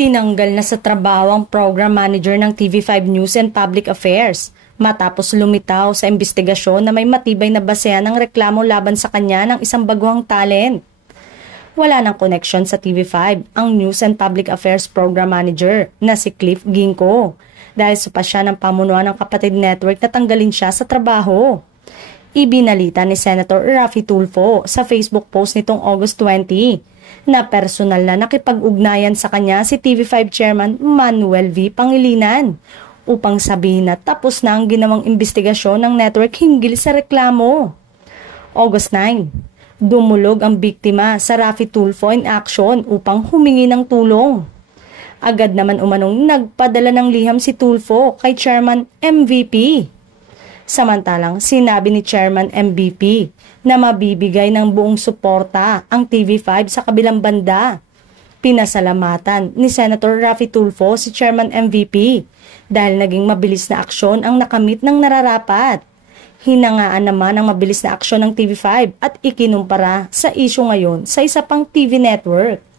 Tinanggal na sa trabaho ang program manager ng TV5 News and Public Affairs matapos lumitaw sa investigasyon na may matibay na basehan ng reklamo laban sa kanya ng isang baguhang talent. Wala nang connection sa TV5 ang News and Public Affairs Program Manager na si Cliff Ginko dahil sa pasya ng pamunuan ng Kapatid Network na tanggalin siya sa trabaho. Ibinalita ni Senator Raffy Tulfo sa Facebook post nitong August 20 na personal na nakipag-ugnayan sa kanya si TV5 Chairman Manuel V. Pangilinan upang sabihin na tapos na ang ginawang investigasyon ng network hinggil sa reklamo. August 9, dumulog ang biktima sa Raffy Tulfo in action upang humingi ng tulong. Agad naman umanong nagpadala ng liham si Tulfo kay Chairman MVP. Samantalang sinabi ni Chairman MVP na mabibigay ng buong suporta ang TV5 sa kabilang banda. Pinasalamatan ni Senator Raffy Tulfo si Chairman MVP dahil naging mabilis na aksyon ang nakamit ng nararapat. Hinangaan naman ang mabilis na aksyon ng TV5 at ikinumpara sa isyu ngayon sa isa pang TV network.